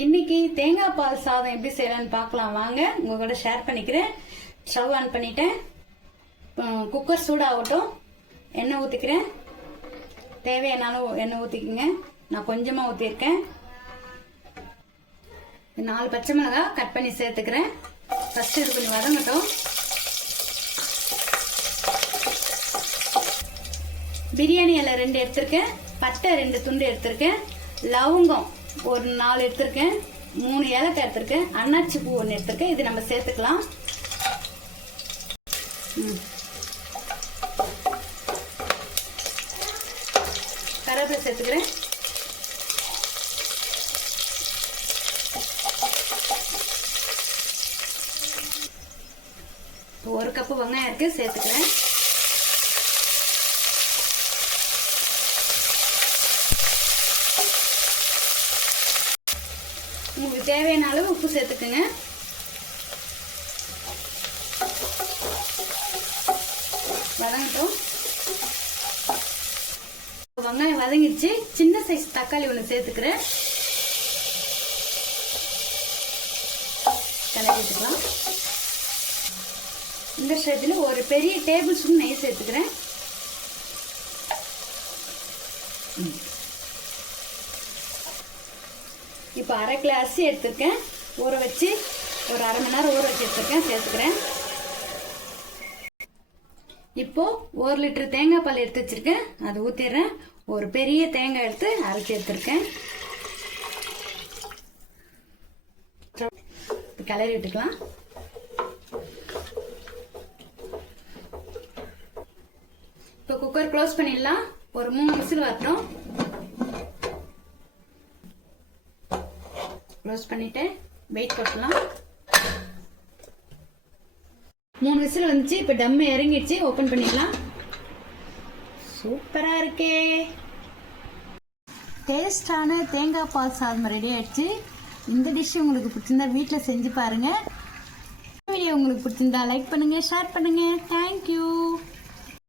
இன்னைக்கு தேங்காய் பால் சாதம் எப்படி செய்யலாம்னு பார்க்கலாம் வாங்க. உங்க கூட ஷேர் பண்ணிக்கிறேன். ஸ்டவ் ஆன் பண்ணிட்டேன். குக்கர் சூடாகட்டும். எண்ணெய் ஊற்றிக்கிறேன். தேவையான எண்ணெய் ஊற்றிக்குங்க. நான் கொஞ்சமாக ஊற்றிருக்கேன். 4 பச்சை மிளகாய் கட் பண்ணி சேர்த்துக்கிறேன். ஃபர்ஸ்ட் இது கொஞ்சம் வதங்கட்டும். பிரியாணி இலை 2 எடுத்திருக்கேன். பட்டை 2 துண்டு எடுத்திருக்கேன். லவங்கம் ஒரு 4 எடுத்திருக்கேன். 3 ஏலக்காய் எடுத்திருக்கேன். அன்னாச்சி பூ 1 எடுத்திருக்கேன். இது நம்ம சேர்த்துக்கலாம். கருவேப்பிலை சேர்த்துக்கிறேன். ஒரு கப்பு வெங்காயம் இருக்கு, சேர்த்துக்கிறேன். உங்களுக்கு தேவையான அளவு உப்பு சேர்த்துக்குங்க. வதங்கட்டும். வெங்காயம் வதங்கிடுச்சு. சின்ன சைஸ் தக்காளி 1 சேர்த்துக்கிறேன். கலக்கிட்டுக்கலாம். இந்த ஸ்டேஜில் ஒரு பெரிய டேபிள் ஸ்பூன் நெய் சேர்த்துக்கிறேன். இப்போ 1/2 கிலோ அரிசி எடுத்துருக்கேன். ஊற வச்சு ஒரு 1/2 மணி நேரம் ஊற வச்சு எடுத்துருக்கேன். சேர்த்துக்கிறேன். இப்போ 1 லிட்டர் தேங்காய் பால் எடுத்து வச்சிருக்கேன். அது ஊற்றிடுறேன். ஒரு பெரிய தேங்காய் எடுத்து அரைச்சி எடுத்துருக்கேன். கிளறி விட்டுக்கலாம். இப்போ குக்கர் க்ளோஸ் பண்ணிடலாம். ஒரு 3 விசில் வரட்டும். க்ளோஸ் பண்ணிட்டு வெயிட் போட்டலாம். 3 விசில் வந்துச்சு. இப்போ டம்மு இறங்கிடுச்சு. ஓப்பன் பண்ணிடலாம். சூப்பரா இருக்கே. டேஸ்டான தேங்காய் பால் சாதம் ரெடி ஆயிடுச்சு. இந்த டிஷ் உங்களுக்கு பிடிச்சிருந்தா வீட்டில் செஞ்சு பாருங்க. வீடியோ உங்களுக்கு பிடிச்சிருந்தா லைக் பண்ணுங்க, ஷேர் பண்ணுங்க. தேங்க்யூ.